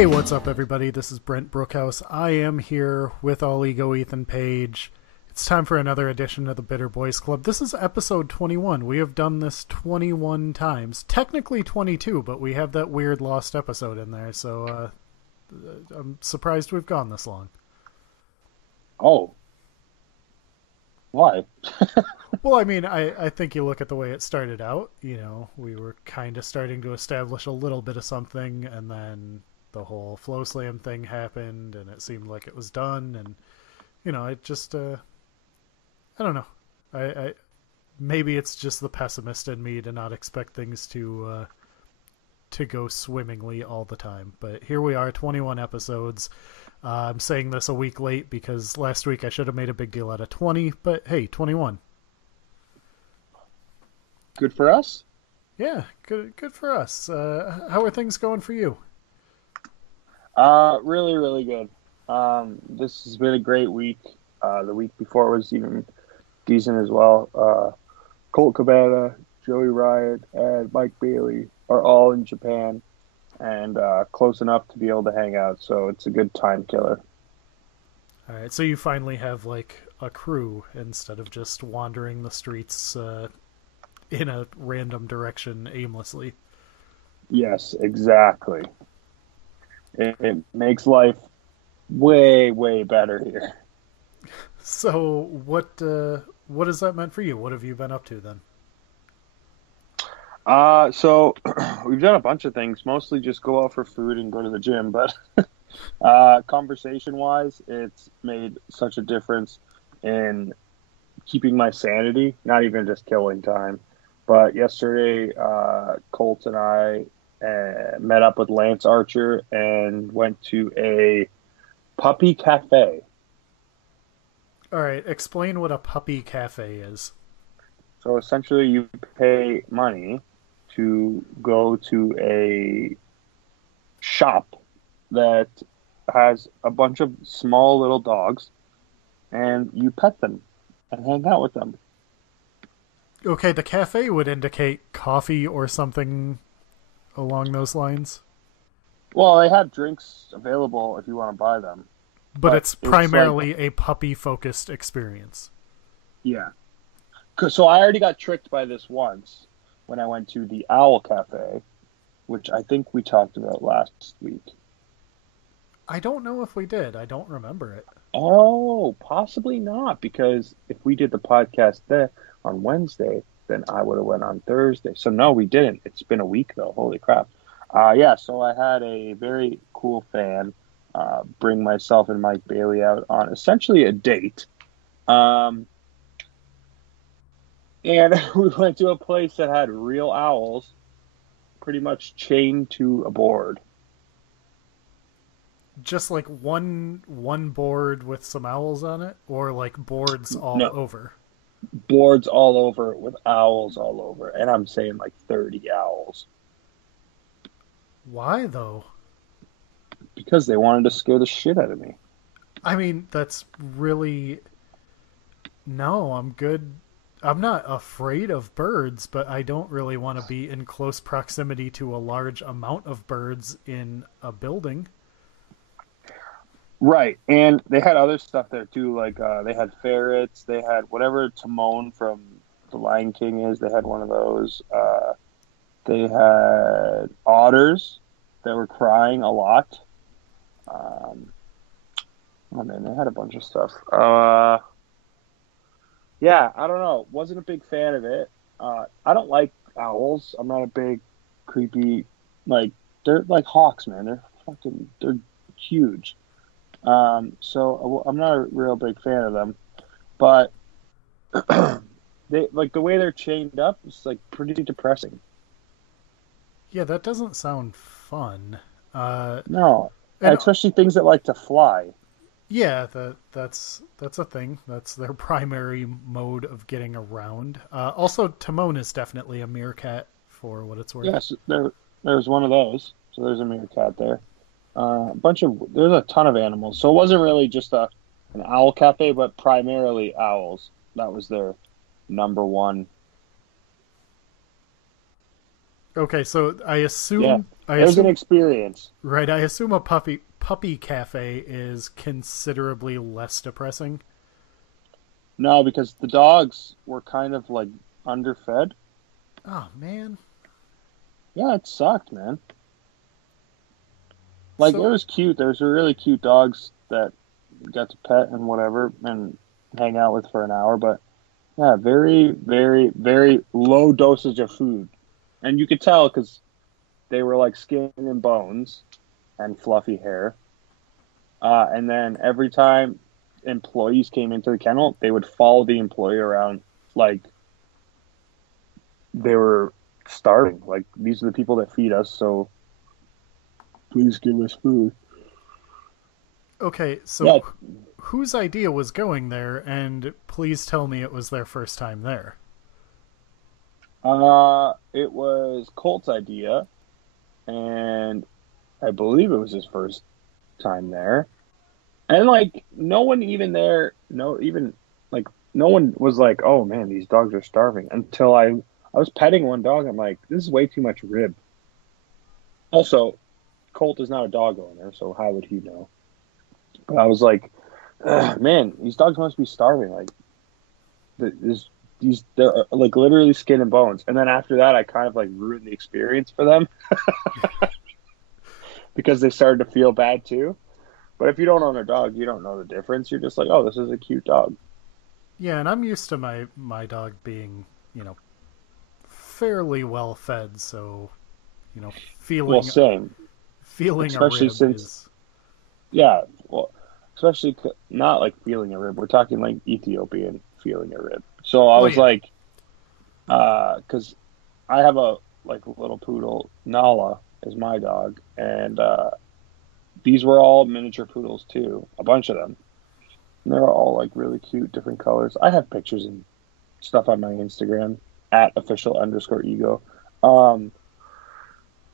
Hey, what's up, everybody? This is Brent Brookhouse. I am here with All Ego Ethan Page. It's time for another edition of the Bitter Boys Club. This is episode 21. We have done this 21 times. Technically 22, but we have that weird lost episode in there, so I'm surprised we've gone this long. Oh, why? Well, I mean, I think you look at the way it started out, we were kind of starting to establish a little bit of something, and then the whole Flow Slam thing happened, and it seemed like it was done, and, it just, I don't know. I maybe it's just the pessimist in me to not expect things to go swimmingly all the time. But here we are, 21 episodes. I'm saying this a week late because last week I should have made a big deal out of 20, but hey, 21. Good for us? Yeah, good for us. How are things going for you? Really, really good. This has been a great week. The week before was even decent as well. Colt Cabana, Joey Ryan, and Mike Bailey are all in Japan and close enough to be able to hang out, so it's a good time killer. All right, so you finally have like a crew instead of just wandering the streets in a random direction aimlessly. Yes, exactly. It makes life way, way better here. So what has that meant for you? What have you been up to then? So we've done a bunch of things, mostly just go out for food and go to the gym, but conversation wise, it's made such a difference in keeping my sanity, not even just killing time. But yesterday, Colt and I met up with Lance Archer and went to a puppy cafe. All right, explain what a puppy cafe is. So essentially, you pay money to go to a shop that has a bunch of small little dogs, and you pet them and hang out with them. Okay, the cafe would indicate coffee or something along those lines, Well, they have drinks available if you want to buy them, but but it's it's like, primarily a puppy-focused experience. yeah. So I already got tricked by this once when I went to the Owl Cafe, which I think we talked about last week. I don't know if we did. I don't remember it. Oh, possibly not, because if we did the podcast there on Wednesday, then I would have went on Thursday. So no, we didn't. It's been a week though. Holy crap. Yeah, so I had a very cool fan bring myself and Mike Bailey out on essentially a date. Um, and we went to a place that had real owls pretty much chained to a board. Just like one board with some owls on it, or like boards all No, over. boards all over with owls all over. And I'm saying like 30 owls Why though? because they wanted to scare the shit out of me. I mean, that's really no. I'm good. I'm not afraid of birds, but I don't really want to be in close proximity to a large amount of birds in a building. Right. And they had other stuff there too. Like they had ferrets. They had whatever Timon from The Lion King is. They had one of those. They had otters that were crying a lot. Um, oh man, they had a bunch of stuff. Yeah, I don't know. Wasn't a big fan of it. I don't like owls. I'm not a big creepy like they're like hawks, man. They're huge. So I'm not a real big fan of them, but they like the way they're chained up is like pretty depressing. Yeah, that doesn't sound fun. No, And especially things that like to fly. yeah, that's a thing. That's their primary mode of getting around. Also, Timon is definitely a meerkat for what it's worth. Yes, there's one of those. So there's a meerkat there. There's a ton of animals. So it wasn't really just an owl cafe, but primarily owls. That was their number one. Okay, so Yeah, I it was an assume experience. right, I assume a puppy cafe is considerably less depressing. No, because the dogs were kind of like underfed. Oh man. Yeah, it sucked, man. Like it So was cute. There was really cute dogs that we got to pet and whatever and hang out with for an hour, but yeah, very, very, very low dosage of food. And you could tell because they were like skin and bones and fluffy hair. And then every time employees came into the kennel, they would follow the employee around like they were starving. Like these are the people that feed us, so please give us food. okay, Yeah, so whose idea was going there, and please tell me it was their first time there. it was Colt's idea, and I believe it was his first time there. And like no one even there, no even like no one was like, "Oh man, these dogs are starving." Until I was petting one dog, I'm like, "This is way too much rib." Also, Colt is not a dog owner, so how would he know? But I was like, "Ugh, man, these dogs must be starving. Like this, these they're like literally skin and bones." And then after that, I kind of like ruined the experience for them because they started to feel bad too. But if you don't own a dog, you don't know the difference. You're just like, "Oh, this is a cute dog." Yeah, and I'm used to my dog being, you know, fairly well fed, so you know, Well, feeling same, feeling a especially rib since is yeah, well, especially not like feeling a rib. We're talking like Ethiopian feeling a rib. So I well, was yeah. like, because I have a like little poodle, Nala is my dog, and these were all miniature poodles too, a bunch of them. And they're all like really cute, different colors. I have pictures and stuff on my Instagram at official underscore ego. Um,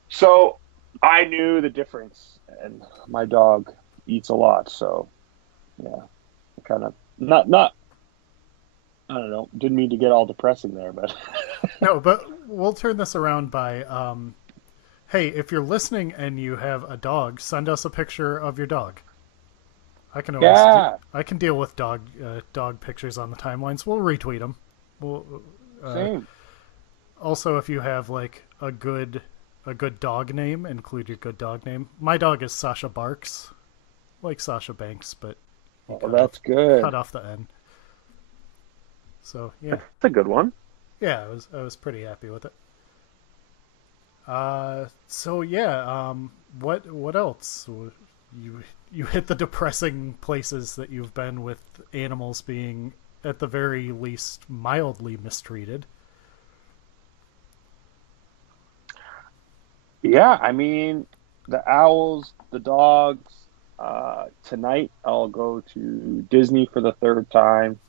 so I knew the difference, and my dog eats a lot, so yeah, kind of not I don't know. Didn't mean to get all depressing there, but No, but we'll turn this around by hey, if you're listening and you have a dog, send us a picture of your dog. yeah, I can deal with dog pictures on the timelines. We'll retweet them. We'll same. also, if you have like a good dog name, include your good dog name. My dog is Sasha Barks, like Sasha Banks, but he Oh, that's good. cut off the N. So yeah, That's a good one. yeah, I was pretty happy with it. So yeah, what else? You hit the depressing places that you've been with animals being at the very least mildly mistreated. Yeah, I mean, the owls, the dogs. Tonight I'll go to Disney for the third time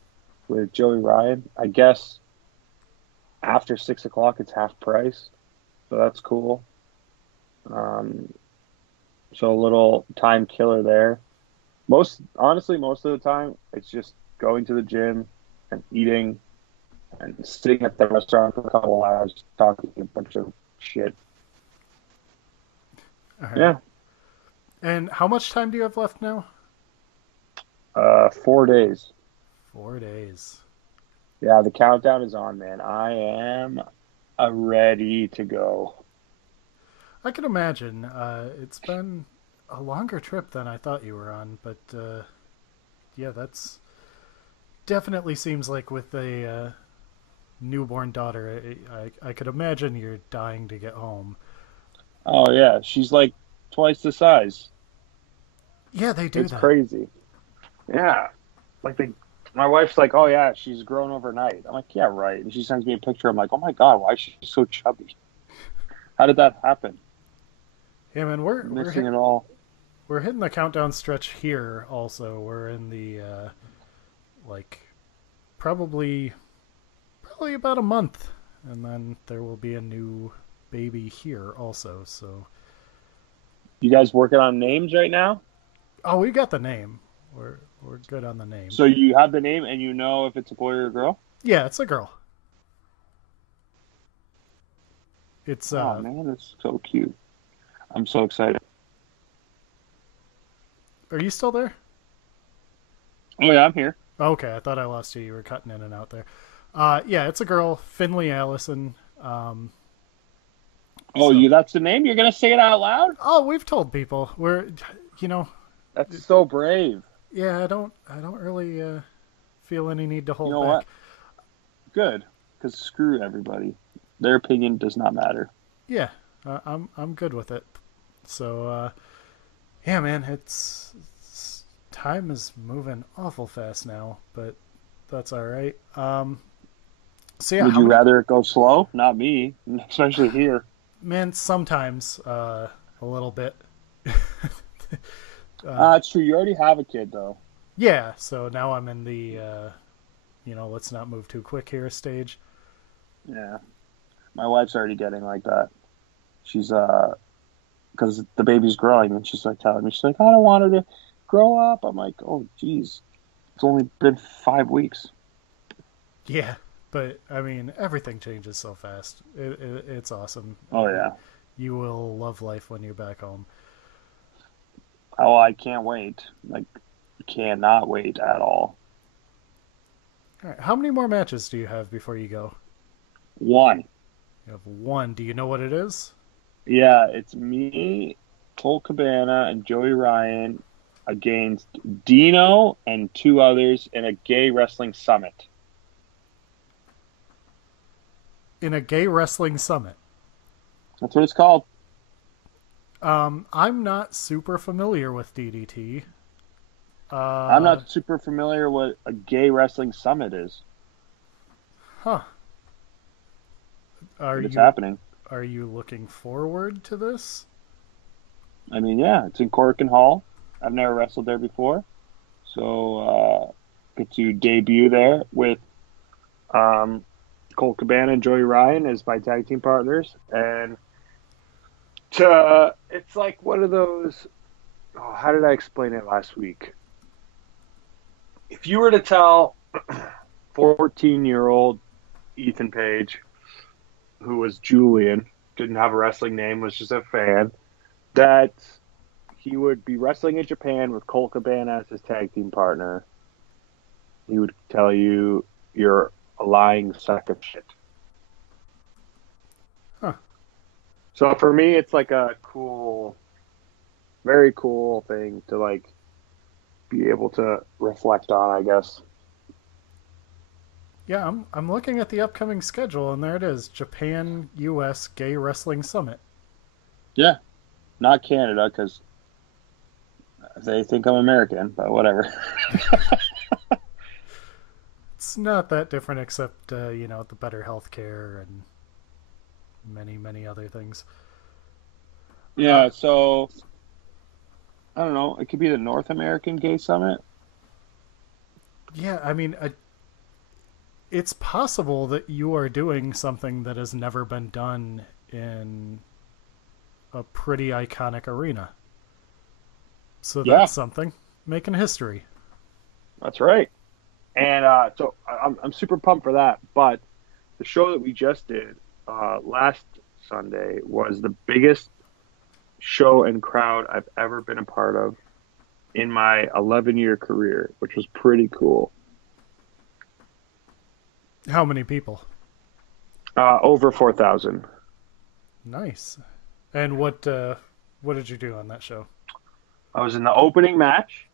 with Joey Ryan. I guess after 6 o'clock it's half price, so that's cool. Um, so a little time killer there. Most honestly, most of the time it's just going to the gym and eating and sitting at the restaurant for a couple hours talking a bunch of shit. All right. Yeah, And how much time do you have left now? 4 days. 4 days. Yeah, the countdown is on, man. I am ready to go. I can imagine. It's been a longer trip than I thought you were on, but yeah, that's definitely seems like with a newborn daughter, I could imagine you're dying to get home. Oh yeah, she's like twice the size. Yeah, they do It's that. crazy. Yeah, like my wife's like, oh yeah, she's grown overnight. I'm like, yeah, right. And she sends me a picture. I'm like, oh my God, why is she so chubby? How did that happen? Yeah, man, Missing it all. we're hitting the countdown stretch here. Also, we're in the like probably probably about a month, and then there will be a new baby here also. So, You guys working on names right now? oh, we got the name. We're good on the name. So you have the name and you know if it's a boy or a girl? Yeah, it's a girl. It's Oh man, it's so cute. I'm so excited. Are you still there? Oh yeah, I'm here. Okay, I thought I lost you. You were cutting in and out there. Yeah, it's a girl, Finley Allison. Um, Oh, so, you that's the name? You're gonna say it out loud? oh, we've told people. We're, you know, That's so brave. yeah. I don't really feel any need to You hold know what? back. Good. Because screw everybody. Their opinion does not matter. Yeah, I'm good with it. So, yeah, man, time is moving awful fast now, but that's all right. So yeah, Would how you many? rather it go slow? Not me, especially here. Man, sometimes a little bit. uh, It's true. You already have a kid, though. yeah, so now I'm in the let's not move too quick here stage. Yeah. My wife's already getting like that. She's because the baby's growing, and she's like telling me, she's like, I don't want her to grow up. I'm like, oh, geez, it's only been 5 weeks. Yeah, but I mean, everything changes so fast. It's awesome. Oh yeah. You will love life when you're back home. Oh, I can't wait. Like, cannot wait at all. All right, how many more matches do you have before you go? One. You have one. Do you know what it is? Yeah, it's me, Cole Cabana, and Joey Ryan against Dino and two others in a gay wrestling summit. In a gay wrestling summit. That's what it's called. I'm not super familiar with DDT. I'm Uh, not super familiar what a gay wrestling summit is, huh. Are but it's you happening. are you looking forward to this? I mean, yeah, it's in Corkin Hall. I've never wrestled there before, so get to debut there with um, Cole Cabana and Joey Ryan as my tag team partners, and it's like one of those. Oh, how did I explain it last week? If you were to tell 14-year-old Ethan Page, who was Julian, didn't have a wrestling name, was just a fan, that he would be wrestling in Japan with Cole Cabana as his tag team partner, he would tell you you're a lying sack of shit. Huh. So for me, it's like a cool, very cool thing to like be able to reflect on, I guess. Yeah, I'm looking at the upcoming schedule, and there it is: Japan U.S. Gay Wrestling Summit. Yeah, not Canada because they think I'm American, but whatever. It's not that different, except the better healthcare and many other things. Uh, Yeah, so I don't know. It could be the North American Gay Summit. yeah, I mean, it's possible that you are doing something that has never been done in a pretty iconic arena. So Yeah, that's something. Making history. that's right. And so I'm super pumped for that. But the show that we just did last Sunday was the biggest show and crowd I've ever been a part of in my 11-year career, which was pretty cool. How many people? Over 4,000. Nice. And what did you do on that show? I was in the opening match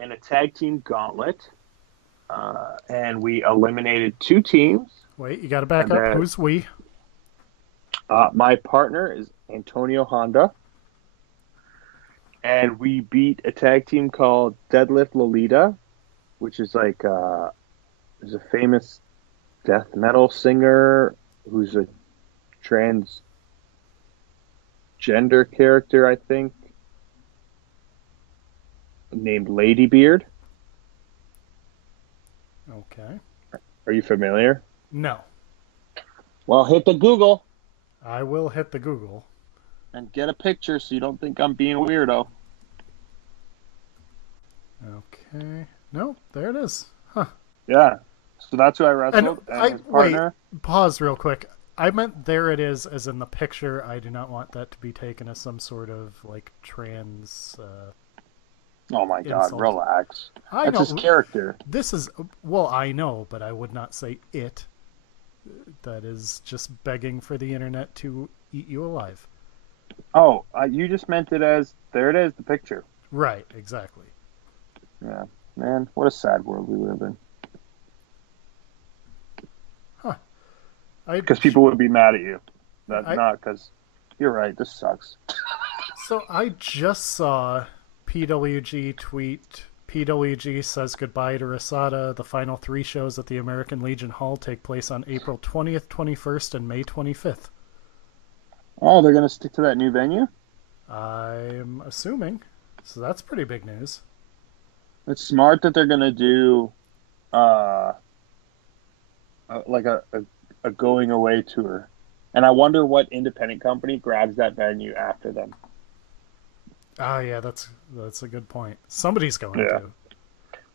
in a tag team gauntlet, and we eliminated two teams. Wait, you got to back And up. then Who's we? my partner is Antonio Honda, and we beat a tag team called Deadlift Lolita, which is like there's a famous death metal singer who's a transgender character, I think, named Ladybeard. Okay. Are you familiar? No. Well, hit the Google I will hit the Google. and get a picture so you don't think I'm being a weirdo. Okay. No, there it is. Huh. Yeah. So that's who I And wrestled, and I his wait, partner. pause real quick. I meant there it is, as in the picture. I do not want that to be taken as some sort of like trans Oh my God, insult. relax. I That's his know character. this is well, I know, but I would not say it. That is just begging for the internet to eat you alive. Oh, you just meant it as there it is, the picture. Right, exactly. Yeah, man, what a sad world we live in. Huh. I Because people would be mad at you. That I not because you're right. This sucks. so I just saw PWG tweet. PWG says goodbye to Rasada. The final 3 shows at the American Legion Hall take place on April 20th, 21st, and May 25th. Oh, they're gonna stick to that new venue. I'm assuming. So that's pretty big news. It's smart that they're gonna do uh, like a going away tour, and I wonder what independent company grabs that venue after them. Oh yeah, that's a good point. Somebody's going Yeah. to.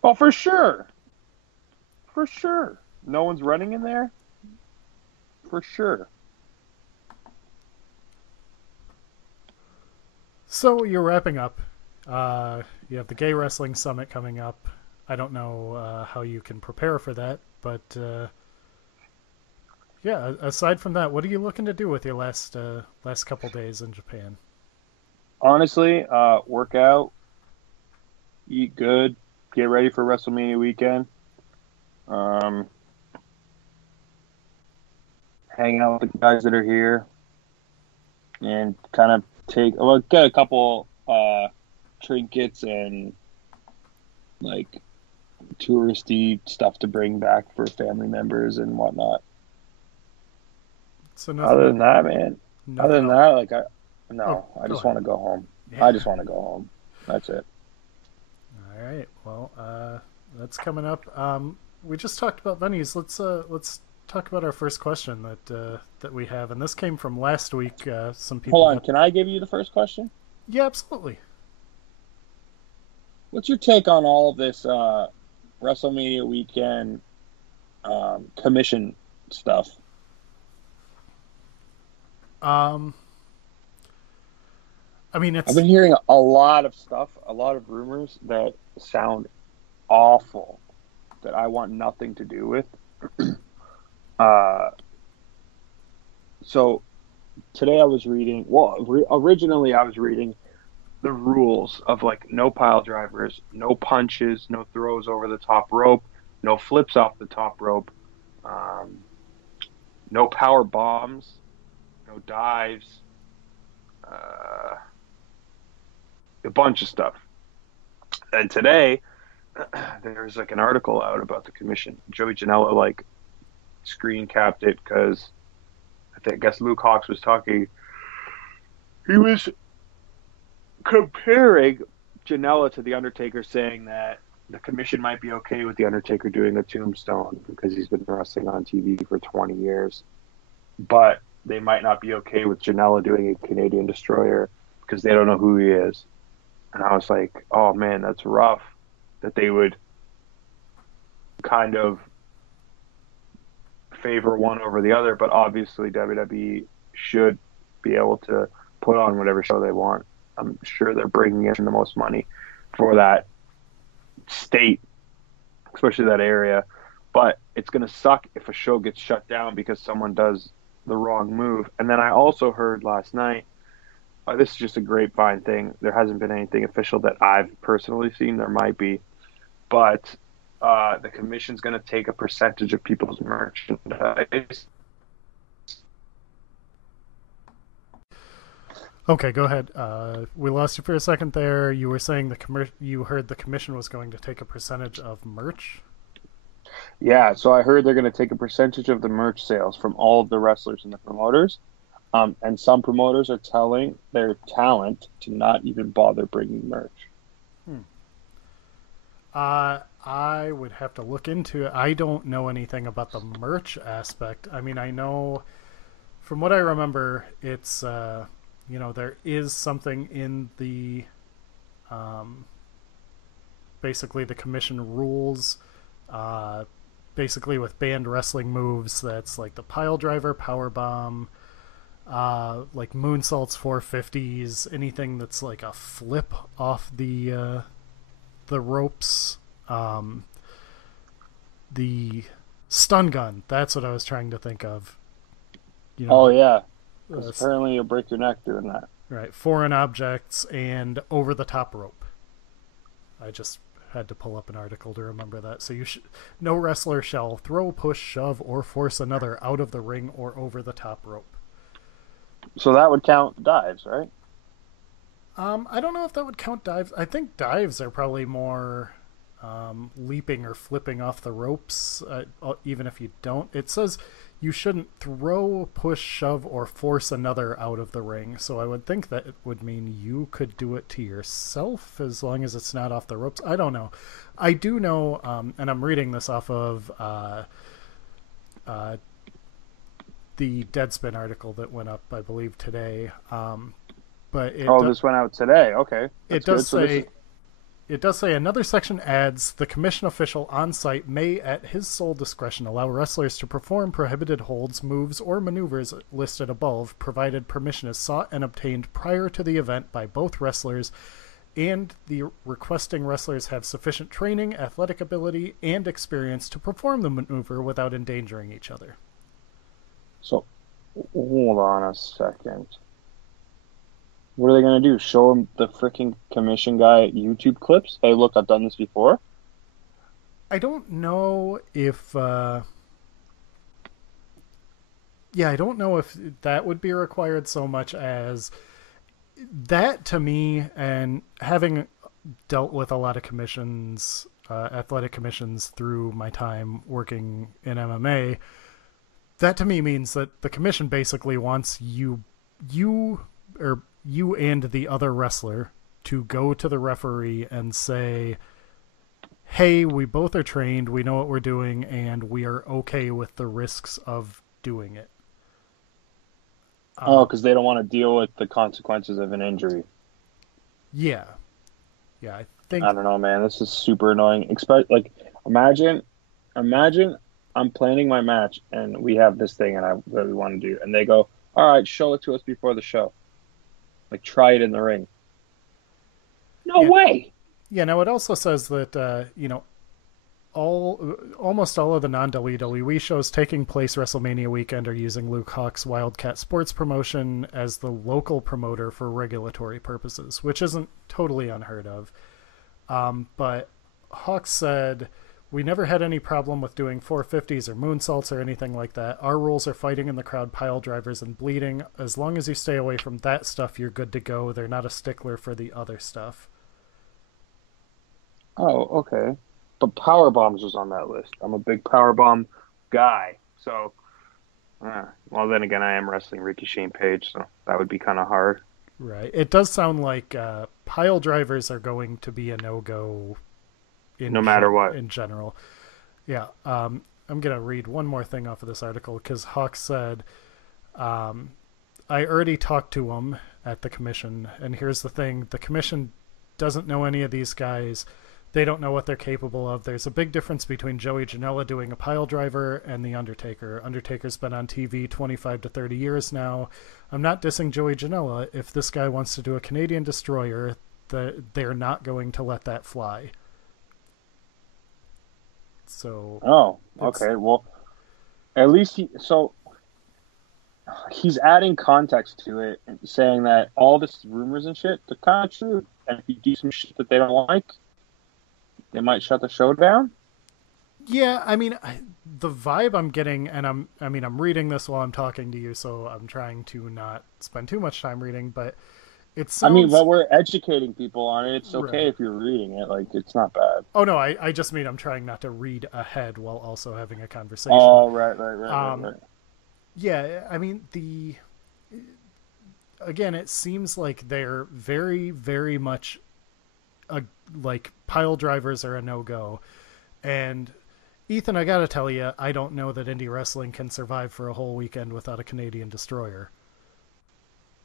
Oh, for sure, for sure. No one's running in there, for sure. So you're wrapping up. You have the Gay Wrestling Summit coming up. I don't know how you can prepare for that, but yeah. Aside from that, what are you looking to do with your last couple days in Japan? Honestly, work out, eat good, get ready for WrestleMania weekend. Um, Hang out with the guys that are here, and kind of get a couple trinkets and like touristy stuff to bring back for family members and whatnot. So Other than that, man, other nothing than else. that, Oh, I go just ahead. want to go home. I Yeah. just want to go home. That's it. All right. Well, that's coming up. We just talked about venues. Let's talk about our first question that we have, and this came from last week. Some people Hold on, got. can I give you the first question? Yeah, absolutely. What's your take on all of this WrestleMania weekend commission stuff? Um, I mean, I've been hearing a lot of stuff, a lot of rumors that sound awful that I want nothing to do with. uh, so today I was reading, originally I was reading the rules of like no pile drivers, no punches, no throws over the top rope, no flips off the top rope, um, no power bombs, no dives, uh, a bunch of stuff. And today there's like an article out about the commission. Joey Janela like screen capped it because I guess Luke Hawx was talking. He was comparing Janela to the Undertaker, saying that the commission might be okay with the Undertaker doing a tombstone because he's been wrestling on TV for 20 years, but they might not be okay with Janela doing a Canadian Destroyer because they don't know who he is. And I was like, oh man, that's rough that they would kind of favor one over the other, but obviously WWE should be able to put on whatever show they want. I'm sure they're bringing in the most money for that state, especially that area. But it's going to suck if a show gets shut down because someone does the wrong move. And then I also heard last night, this is just a grapevine thing. There hasn't been anything official that I've personally seen. There might be, but the commission's going to take a percentage of people's merchandise. Okay, go ahead. We lost you for a second there. You were saying you heard the commission was going to take a percentage of merch. Yeah, so I heard they're going to take a percentage of the merch sales from all of the wrestlers and the promoters. And some promoters are telling their talent to not even bother bringing merch. I would have to look into it. I don't know anything about the merch aspect. I mean, I know from what I remember, it's there is something in the basically the commission rules basically with banned wrestling moves. That's like the pile driver, power bomb, like moonsaults, 450s, anything that's like a flip off the ropes. The stun gun. That's what I was trying to think of. You Oh know, yeah, because apparently you'll break your neck doing that. right, foreign objects and over the top rope. I just had to pull up an article to remember that. So no wrestler shall throw, push, shove, or force another out of the ring or over the top rope. So that would count dives, right? I don't know if that would count dives. I think dives are probably more leaping or flipping off the ropes, even if you don't. It says you shouldn't throw, push, shove, or force another out of the ring. So I would think that it would mean you could do it to yourself as long as it's not off the ropes. I don't know. I do know, and I'm reading this off of the Deadspin article that went up, I believe, today. But this went out today. Okay, it does say. It does say another section adds the commission official on site may, at his sole discretion, allow wrestlers to perform prohibited holds, moves, or maneuvers listed above, provided permission is sought and obtained prior to the event by both wrestlers, and the requesting wrestlers have sufficient training, athletic ability, and experience to perform the maneuver without endangering each other. So, hold on a second. What are they going to do? Show him the freaking commission guy YouTube clips? Hey, look, I've done this before. I don't know if... I don't know if that would be required so much as... That, to me, and having dealt with a lot of commissions, athletic commissions through my time working in MMA, that to me means that the commission basically wants you and the other wrestler to go to the referee and say, hey, we both are trained, we know what we're doing, and we are okay with the risks of doing it. Because they don't want to deal with the consequences of an injury. Yeah. Yeah, I think... I don't know, man. This is super annoying. Imagine I'm planning my match, and we have this thing that we want to do, and they go, all right, show it to us before the show. Like, try it in the ring. No way. Yeah, now it also says that, almost all of the non-WWE shows taking place WrestleMania weekend are using Luke Hawk's Wildcat Sports Promotion as the local promoter for regulatory purposes, which isn't totally unheard of. But Hawk said, we never had any problem with doing 450s or moonsaults or anything like that. Our rules are fighting in the crowd, pile drivers, and bleeding. As long as you stay away from that stuff, you're good to go. They're not a stickler for the other stuff. Oh, okay. But power bombs was on that list. I'm a big power bomb guy. So, well, then again, I am wrestling Ricky Shane Page, so that would be kind of hard. Right. It does sound like pile drivers are going to be a no-go no matter what. In general. Yeah. I'm going to read one more thing off of this article because Hawk said, I already talked to him at the commission, and here's the thing. The commission doesn't know any of these guys. They don't know what they're capable of. There's a big difference between Joey Janela doing a pile driver and The Undertaker. Undertaker's been on TV 25 to 30 years now. I'm not dissing Joey Janela. If this guy wants to do a Canadian Destroyer, they're not going to let that fly. So. Oh, okay. Well, at least he's adding context to it and saying that all this rumors and shit, they're kind of true. And if you do some shit that they don't like, they might shut the show down. Yeah, I mean, the vibe I'm getting, and I'm reading this while I'm talking to you, so I'm trying to not spend too much time reading, but it sounds... but we're educating people on it. It's okay right. If you're reading it. Like, it's not bad. Oh, no, I just mean I'm trying not to read ahead while also having a conversation. Oh, right. Yeah, I mean, again, it seems like they're very, very much like pile drivers are a no-go. And Ethan, I gotta tell you, I don't know that indie wrestling can survive for a whole weekend without a Canadian Destroyer.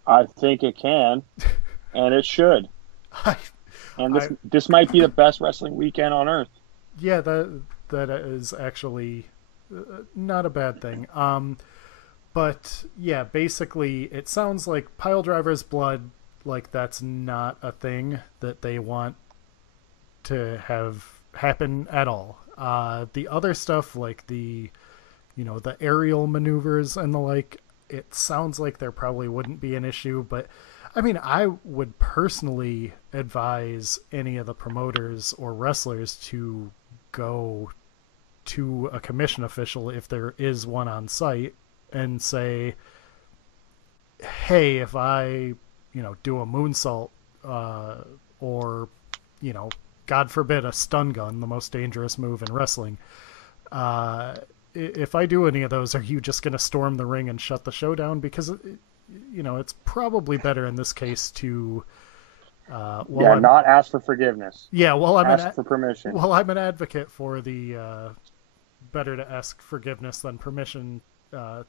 I think it can, and it should. This might be the best wrestling weekend on earth. Yeah, that is actually not a bad thing. But yeah, basically, it sounds like pile drivers blood, like that's not a thing that they want to have happen at all. The other stuff, like the aerial maneuvers and the like, it sounds like there probably wouldn't be an issue. But I mean, I would personally advise any of the promoters or wrestlers to go to a commission official if there is one on site and say, hey, if I, do a moonsault, or, you know, God forbid, a stun gun, the most dangerous move in wrestling. Uh, if I do any of those, are you just going to storm the ring and shut the show down? Because, it's probably better in this case to, Yeah, not ask for forgiveness. yeah, Ask for permission. I'm an advocate for the better to ask forgiveness than permission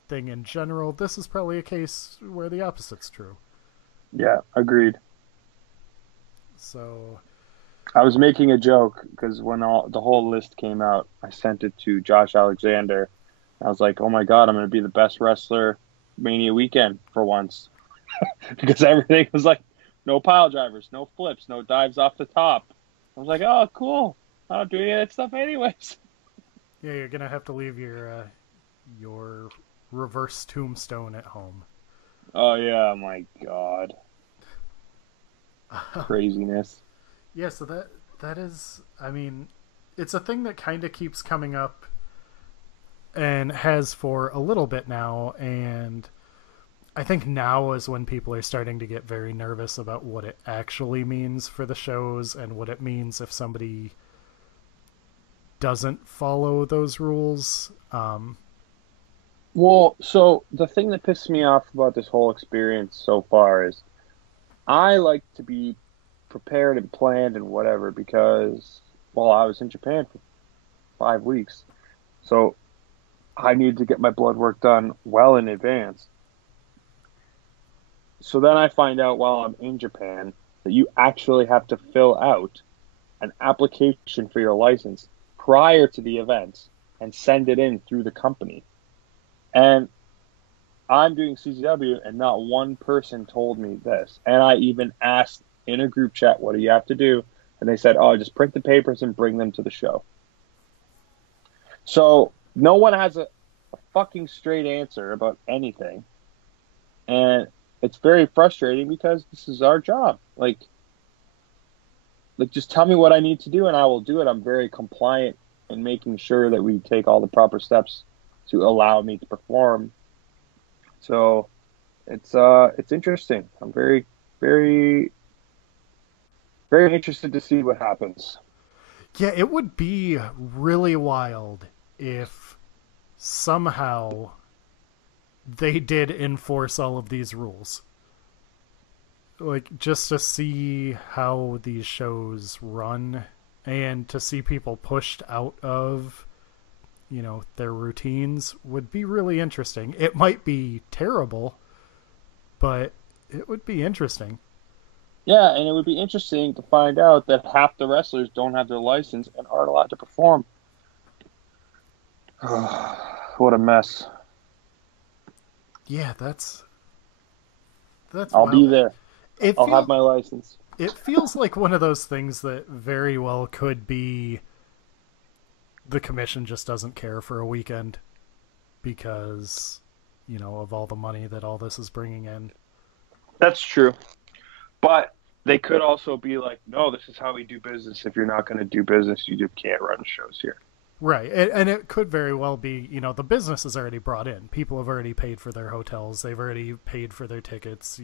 thing in general. This is probably a case where the opposite's true. Yeah, agreed. So, I was making a joke because when the whole list came out, I sent it to Josh Alexander. I was like, "Oh my God, I'm going to be the best wrestler Mania weekend for once," because everything was like, no pile drivers, no flips, no dives off the top. I was like, "Oh, cool. I don't do any of that stuff anyways." yeah, you're gonna have to leave your reverse tombstone at home. Oh yeah, my God, craziness. Yeah, so that is, I mean, it's a thing that kind of keeps coming up and has for a little bit now, and I think now is when people are starting to get very nervous about what it actually means for the shows and what it means if somebody doesn't follow those rules. Well, so the thing that pisses me off about this whole experience so far is I like to be prepared and planned and whatever because, well, I was in Japan for 5 weeks. So I needed to get my blood work done well in advance. So then I find out while I'm in Japan that you actually have to fill out an application for your license prior to the event and send it in through the company. And I'm doing CCW and not one person told me this. And I even asked in a group chat, what do you have to do? And they said, oh, just print the papers and bring them to the show. So no one has a fucking straight answer about anything. And it's very frustrating because this is our job. Like just tell me what I need to do and I will do it. I'm very compliant in making sure that we take all the proper steps to allow me to perform. So it's interesting. I'm very, very, very interested to see what happens. Yeah, it would be really wild if somehow they did enforce all of these rules. Like, just to see how these shows run and to see people pushed out of, their routines would be really interesting. It might be terrible, but it would be interesting. Yeah, and it would be interesting to find out that half the wrestlers don't have their license and aren't allowed to perform. What a mess. Yeah, that's I'll be well. there. It I'll have feels my license. it feels like one of those things that very well could be the commission just doesn't care for a weekend because of all the money that all this is bringing in. That's true. But they could also be like, no, this is how we do business. If you're not going to do business, you just can't run shows here. Right. And it could very well be, the business is already brought in. People have already paid for their hotels. They've already paid for their tickets.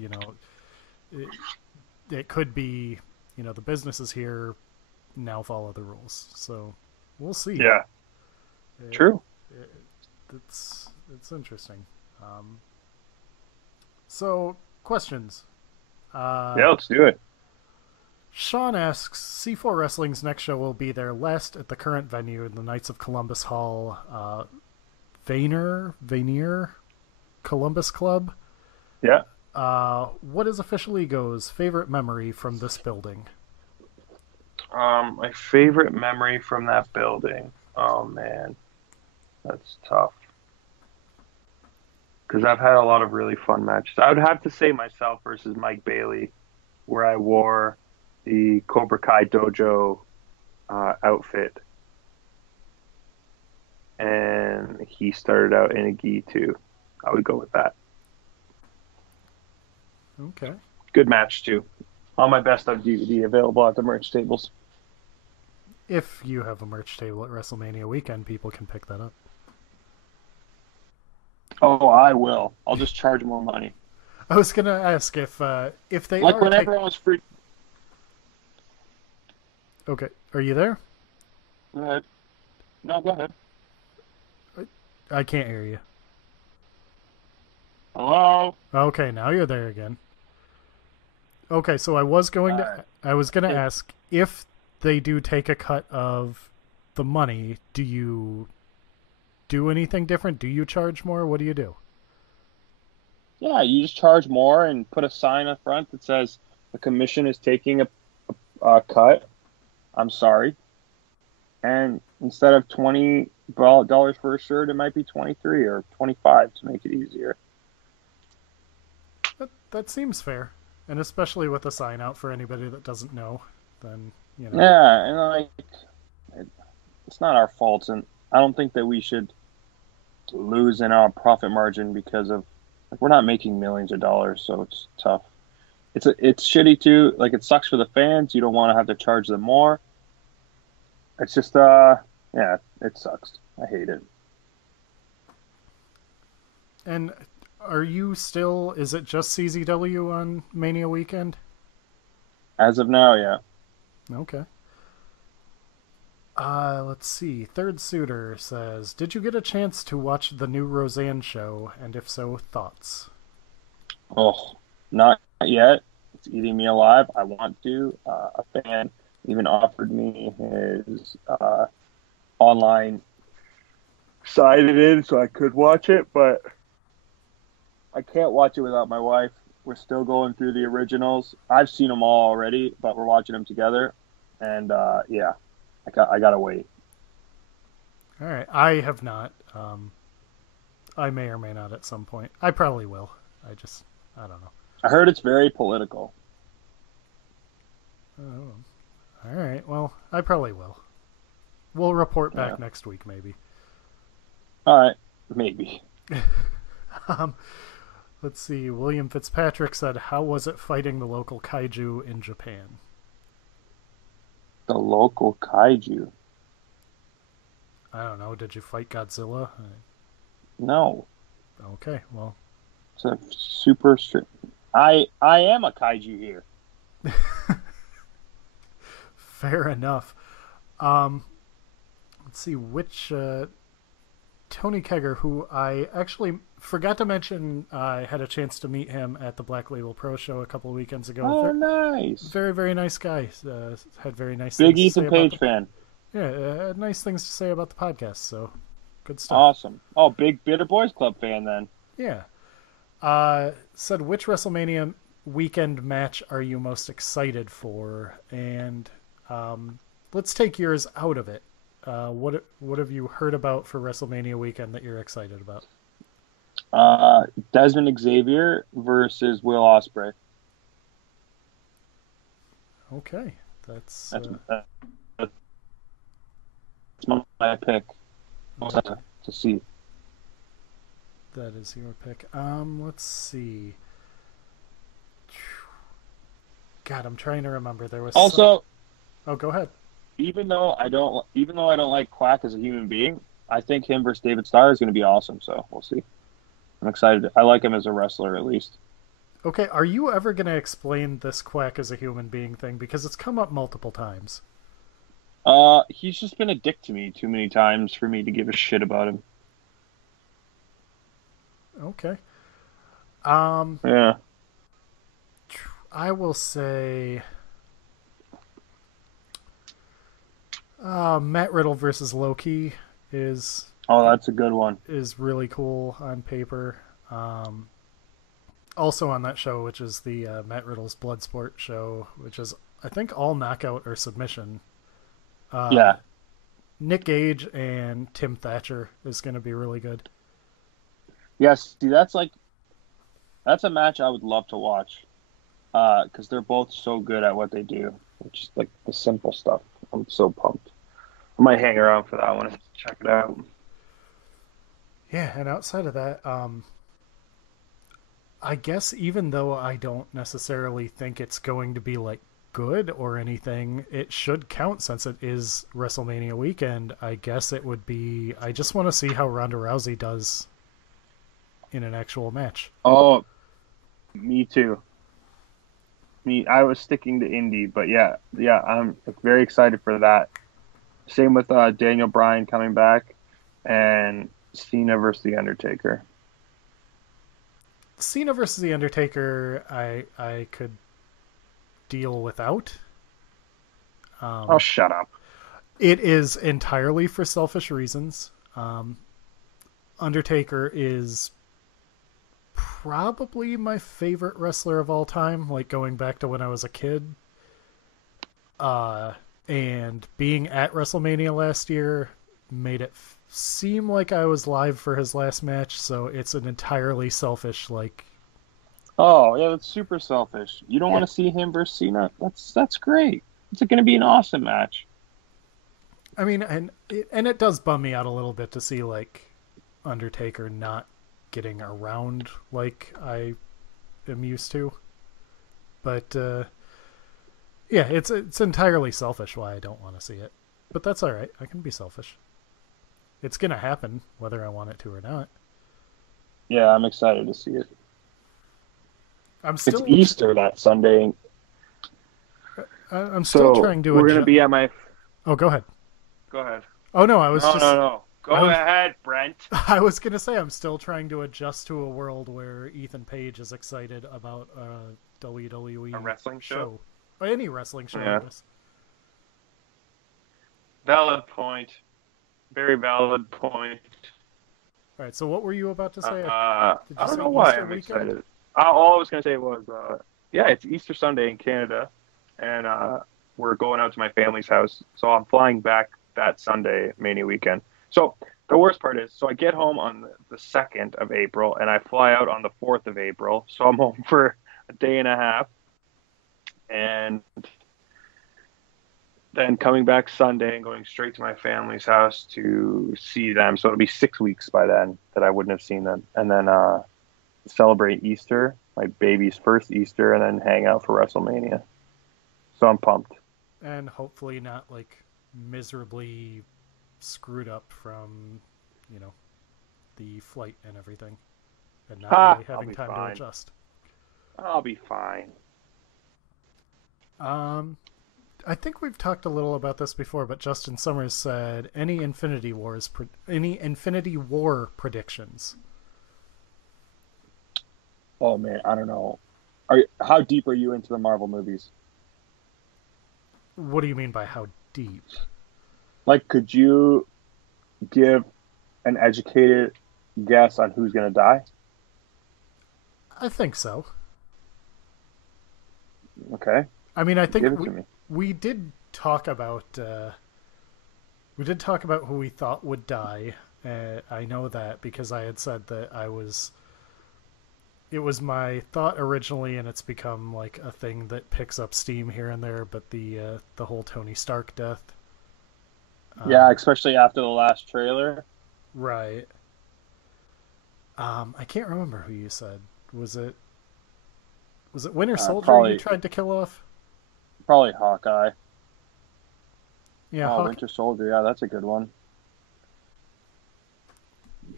It could be, the business is here, now follow the rules. So we'll see. Yeah. True. It's interesting. So questions. Yeah, let's do it. Sean asks, C4 Wrestling's next show will be their last at the current venue in the Knights of Columbus Hall, Vanier Columbus Club. Yeah. What is Official Ego's favorite memory from this building? My favorite memory from that building. Oh man, that's tough. Because I've had a lot of really fun matches. I would have to say myself versus Mike Bailey, where I wore the Cobra Kai Dojo outfit, and he started out in a gi too. I would go with that. Okay. Good match too. On my best of DVD available at the merch tables. If you have a merch table at WrestleMania weekend, people can pick that up. Oh, I will. I'll just charge more money. I was gonna ask if they Like are when take. everyone was free. Okay, are you there? Go ahead. No, go ahead. I can't hear you. Hello. Okay, now you're there again. Okay, so I was gonna It, ask if they do take a cut of the money, do you do anything different? Do you charge more? What do you do? yeah, you just charge more and put a sign up front that says the commission is taking a cut. I'm sorry. And instead of $20 for a shirt, it might be 23 or 25 to make it easier. That seems fair, and especially with a sign out for anybody that doesn't know, then you know. Yeah, and like it, it's not our fault, and I don't think that we should lose in our profit margin because of like we're not making millions of dollars, so it's tough. It's shitty too. Like it sucks for the fans. You don't want to have to charge them more. It's just yeah, it sucks. I hate it. And are you still? Is it just CZW on Mania weekend? As of now, yeah. Okay. Let's see. Third Suitor says, "Did you get a chance to watch the new Roseanne show? And if so, thoughts?" Oh, not yet. It's eating me alive. I want to. A fan even offered me his online side it in so I could watch it, but I can't watch it without my wife. We're still going through the originals. I've seen them all already, but we're watching them together. And yeah, I gotta wait. All right, I have not. I may or may not at some point. I probably will. I don't know. I heard it's very political. Oh, all right. Well, I probably will. We'll report Yeah. back next week, maybe. All right, maybe. Um, let's see. William Fitzpatrick said, "How was it fighting the local kaiju in Japan?" The local kaiju. I don't know. Did you fight Godzilla? No, Okay, well, it's a super strict. I am a kaiju here. fair enough. Um, let's see which Tony Kegger, who I actually forgot to mention, I had a chance to meet him at the Black Label Pro Show a couple of weekends ago. Oh, nice. Very, very nice guy. Had very nice Big things to say Ethan about Page fan. had nice things to say about the podcast. So good stuff. Awesome. Oh, big Bitter Boys Club fan then. Yeah. Said, which WrestleMania weekend match are you most excited for? And let's take yours out of it. What have you heard about for WrestleMania weekend that you're excited about? Desmond Xavier versus Will Ospreay. Okay, that's That's my pick to see. that is your pick. Let's see. God, I'm trying to remember. There was Also, Oh, go ahead. even though I don't like Quack as a human being, I think him versus David Starr is going to be awesome. So we'll see. I'm excited. I like him as a wrestler at least. Okay, are you ever going to explain this Quack as a human being thing? Because it's come up multiple times. He's just been a dick to me too many times for me to give a shit about him. Okay. Yeah. I will say Matt Riddle versus Loki is Oh, that's a good one. is really cool on paper. Also on that show, which is the Matt Riddle's Bloodsport show, which is I think all knockout or submission. Uh, Yeah. Nick Gage and Tim Thatcher is going to be really good. Yeah, see, that's a match I would love to watch. Because they're both so good at what they do, which is like the simple stuff. I'm so pumped. I might hang around for that one and check it out. Yeah, and outside of that, I guess even though I don't necessarily think it's going to be like good or anything, it should count since it is WrestleMania weekend. I guess it would be. I just want to see how Ronda Rousey does in an actual match. Oh, me too. I was sticking to indie, but yeah, I'm like, very excited for that. Same with Daniel Bryan coming back and Cena versus The Undertaker. Cena versus the Undertaker, I could deal without. Oh, Um, shut up. it is entirely for selfish reasons. Undertaker is probably my favorite wrestler of all time, like going back to when I was a kid. Uh, and being at WrestleMania last year made it seem like I was live for his last match, so it's an entirely selfish, like, Oh, yeah, that's super selfish. You don't yeah. want to see him versus Cena? That's great. It's going to be an awesome match. I mean, and it does bum me out a little bit to see like Undertaker not getting around like I am used to. But yeah, it's entirely selfish why I don't want to see it. But that's all right. I can be selfish. It's gonna happen whether I want it to or not. Yeah, I'm excited to see it. I'm It's still Easter that Sunday, I'm still so trying to we're going to adjust. be at my. Oh, go ahead. Go ahead. Oh no, I was No, no, just no. I Go was ahead, Brent. I was gonna say I'm still trying to adjust to a world where Ethan Page is excited about a A WWE wrestling show? show, or any wrestling show, I Yeah. guess. Valid point. Very valid point. All right. So what were you about to say? Did I you don't say know why Easter I'm weekend? excited. All I was going to say was, yeah, it's Easter Sunday in Canada, and we're going out to my family's house. So I'm flying back that Sunday, Mania weekend. So the worst part is, so I get home on the 2nd of April, and I fly out on the 4th of April. So I'm home for a day and a half, and then coming back Sunday and going straight to my family's house to see them. So it'll be 6 weeks by then that I wouldn't have seen them. And then celebrate Easter, my baby's first Easter, and then hang out for WrestleMania. So I'm pumped. And hopefully not like miserably screwed up from, you know, the flight and everything, and not really I'll having be time to fine. adjust. I'll be fine. Um, I think we've talked a little about this before, but Justin Summers said any Infinity War predictions. Oh man, I don't know. How deep are you into the Marvel movies? What do you mean by how deep? Like, could you give an educated guess on who's gonna die? I think so. Okay, I mean, I think give it we to me. we did talk about who we thought would die. I know that because I had said that it was my thought originally, and it's become like a thing that picks up steam here and there. But the whole Tony Stark death, Yeah, um, especially after the last trailer. right? I can't remember who you said. Was it Winter Soldier you Probably tried to kill off? probably Hawkeye. Yeah, Oh, Hawk. Winter Soldier. Yeah, that's a good one.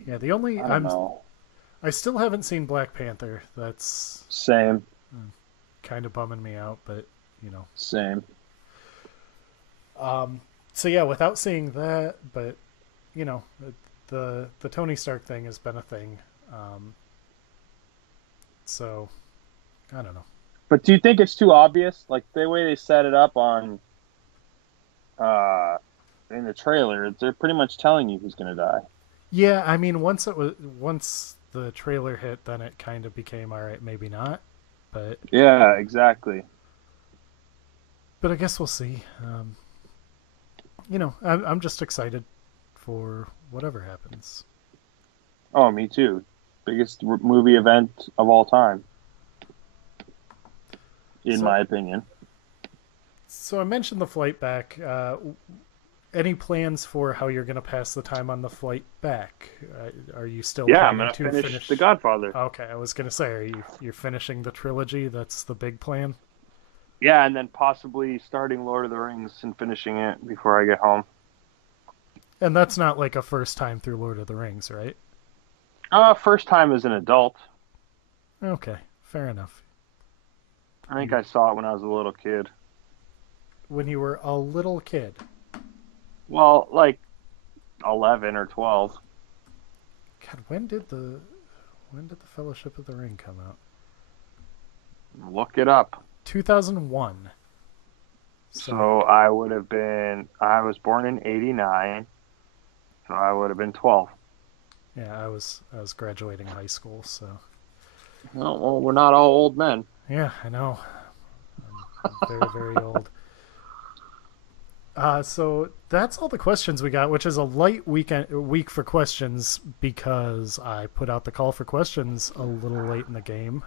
Yeah, the only I don't know. I still haven't seen Black Panther. That's Same, kind of bumming me out, but you know. same. So yeah, without seeing that, but you know, the Tony Stark thing has been a thing. Um, so I don't know. But do you think it's too obvious? Like the way they set it up on uh in the trailer, they're pretty much telling you who's gonna die. Yeah, I mean, once the trailer hit, then it kind of became all right, maybe not, but Yeah, exactly. I guess we'll see. I'm just excited for whatever happens. Oh, me too. Biggest movie event of all time, in So, my opinion. so I mentioned the flight back. Any plans for how you're going to pass the time on the flight back? Are you still Yeah, I'm planning gonna to finish The finish? Godfather. Okay, I was going to say, you're finishing the trilogy? That's the big plan, Yeah, and then possibly starting Lord of the Rings and finishing it before I get home. and that's not like a first time through Lord of the Rings, right? First time as an adult. Okay, fair enough. I think You I saw it when I was a little kid. when you were a little kid. Well, like 11 or 12. God, when did the Fellowship of the Ring come out? Look it up. 2001. So So I was born in 89, so I would have been 12. yeah, I was graduating high school, so Oh, well, we're not all old men. yeah, I know. I'm very very old. So that's all the questions we got, which is a light week for questions because I put out the call for questions a little late in the game,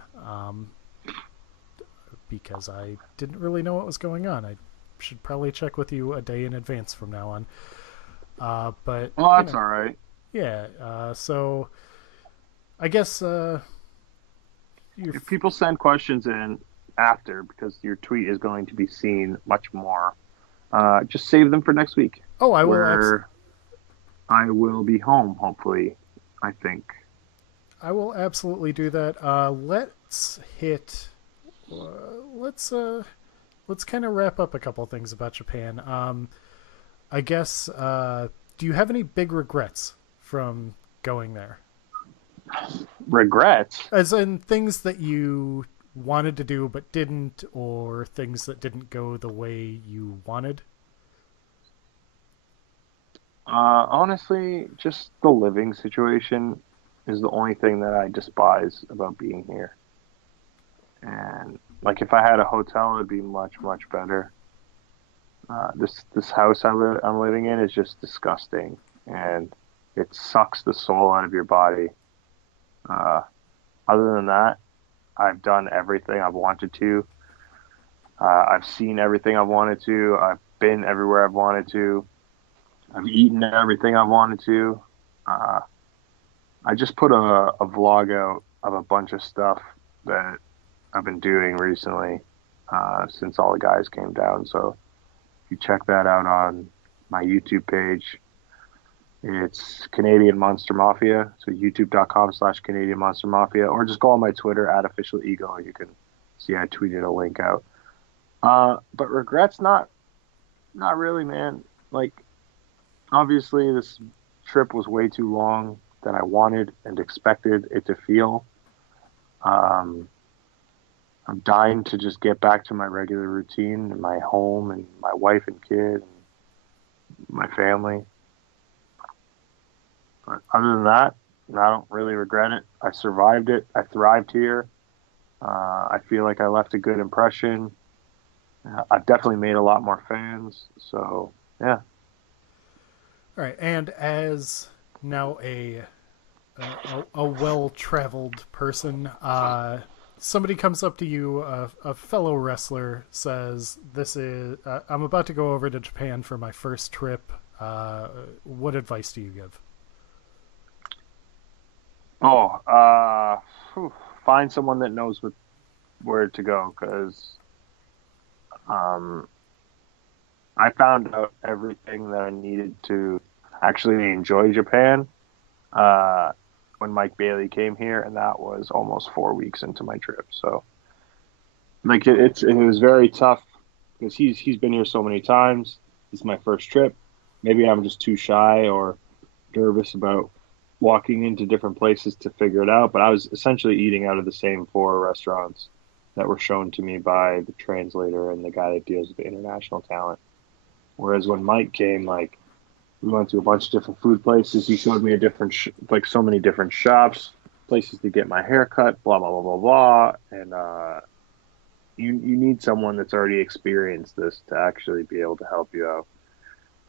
because I didn't really know what was going on. I should probably check with you a day in advance from now on. But Well, that's all right. yeah. So I guess you. If people send questions in after, because your tweet is going to be seen much more, just save them for next week, Oh, I will. where I will be home, hopefully, I think. I will absolutely do that. Let's hit. Let's let's kind of wrap up a couple things about Japan. I guess. Do you have any big regrets from going there? Regrets? As in things that you wanted to do but didn't, or things that didn't go the way you wanted? Honestly, just the living situation is the only thing that I despise about being here. And like if I had a hotel, it'd be much, much better. This house I'm living in is just disgusting, and it sucks the soul out of your body. Uh, Other than that, I've done everything I've wanted to. I've seen everything I've wanted to. I've been everywhere I've wanted to. I've eaten everything I've wanted to. Uh, I just put a vlog out of a bunch of stuff that I've been doing recently, since all the guys came down. So if you check that out on my YouTube page, it's Canadian Monster Mafia. So youtube.com/Canadian Monster Mafia, or just go on my Twitter at official ego and you can see I tweeted a link out. But regrets, not really, man. Like obviously this trip was way too long than I wanted and expected it to feel. Um, I'm dying to just get back to my regular routine and my home and my wife and kid and my family. But other than that, I don't really regret it. I survived it. I thrived here. I feel like I left a good impression. I've definitely made a lot more fans. So, yeah. All right, and as now a well traveled person, somebody comes up to you, a fellow wrestler, says, "This is I'm about to go over to Japan for my first trip. What advice do you give?" Oh, find someone that knows where to go because um, I found out everything that I needed to actually enjoy Japan uh, when Mike Bailey came here, and that was almost 4 weeks into my trip. So, like, it was very tough because he's been here so many times. This is my first trip. Maybe I'm just too shy or nervous about walking into different places to figure it out. But I was essentially eating out of the same four restaurants that were shown to me by the translator and the guy that deals with the international talent. Whereas when Mike came, like we went to a bunch of different food places. He showed me a different, like so many different shops, places to get my hair cut, blah blah blah blah blah. And you need someone that's already experienced this to actually be able to help you out.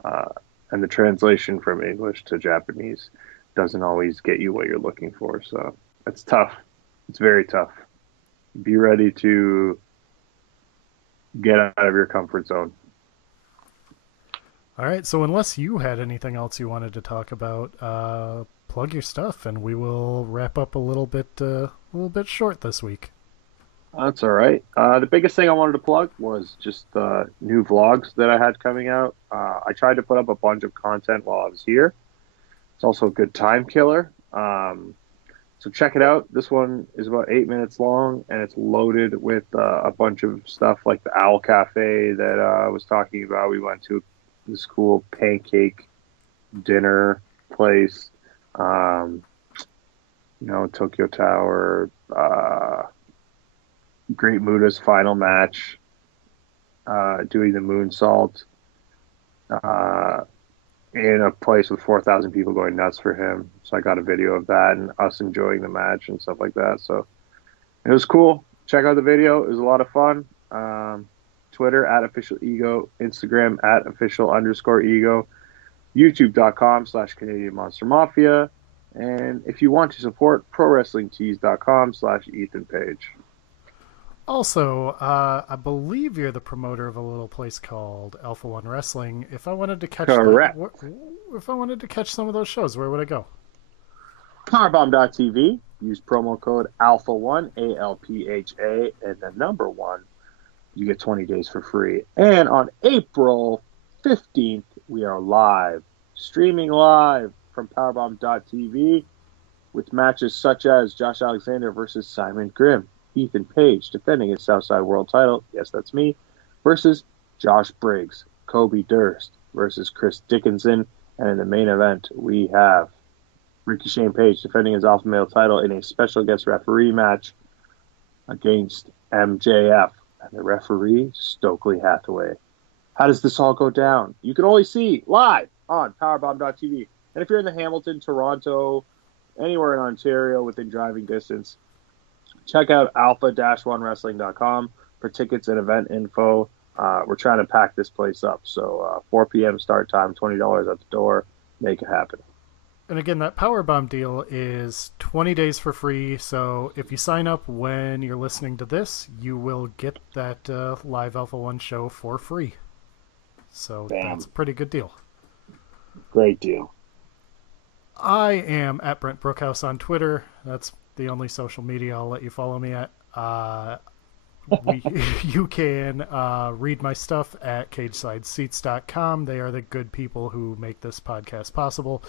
And the translation from English to Japanese doesn't always get you what you're looking for. So it's tough. It's very tough. Be ready to get out of your comfort zone. All right. So unless you had anything else you wanted to talk about, plug your stuff, and we will wrap up a little bit short this week. That's all right. The biggest thing I wanted to plug was just new vlogs that I had coming out. I tried to put up a bunch of content while I was here. It's also a good time killer. So check it out. This one is about 8 minutes long, and it's loaded with a bunch of stuff like the Owl Cafe that I was talking about. We went to this cool pancake dinner place. Tokyo Tower, Great Muda's final match, doing the moonsault in a place with 4,000 people going nuts for him. So I got a video of that and us enjoying the match and stuff like that. So it was cool. Check out the video. It was a lot of fun. Twitter at official ego, Instagram at official_ego, youtube.com/Canadian Monster Mafia. And if you want to support, prowrestlingtees.com/Ethan Page. Also, I believe you're the promoter of a little place called Alpha One Wrestling. If I wanted to catch Correct. if I wanted to catch some of those shows, where would I go? Powerbomb.tv. Use promo code Alpha1, ALPHA, and the number 1. You get 20 days for free. And on April 15th, we are streaming live from Powerbomb.tv with matches such as Josh Alexander versus Simon Grimm, Ethan Page defending his Southside World title, yes, that's me, versus Josh Briggs, Kobe Durst versus Chris Dickinson, and in the main event, we have Ricky Shane Page defending his Alpha Male title in a special guest referee match against MJF and the referee, Stokely Hathaway. How does this all go down? You can only see live on Powerbomb.tv. And if you're in the Hamilton, Toronto, anywhere in Ontario within driving distance, check out alpha-1wrestling.com for tickets and event info. We're trying to pack this place up. So 4 p.m. start time, $20 at the door. Make it happen. And again, that Powerbomb deal is 20 days for free. So if you sign up when you're listening to this, you will get that live Alpha One show for free. So That's a pretty good deal. Great deal. I am at Brent Brookhouse on Twitter. That's the only social media I'll let you follow me at. You can read my stuff at cagesideseats.com. They are the good people who make this podcast possible.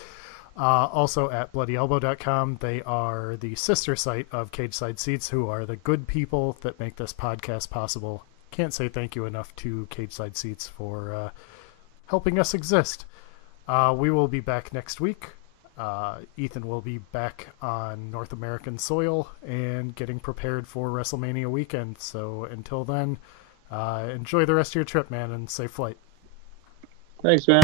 Also at bloodyelbow.com. They are the sister site of Cage Side Seats, who are the good people that make this podcast possible. Can't say thank you enough to Cage Side Seats for helping us exist. We will be back next week. Ethan will be back on North American soil and getting prepared for WrestleMania weekend. So until then, enjoy the rest of your trip, man, and safe flight. Thanks, man.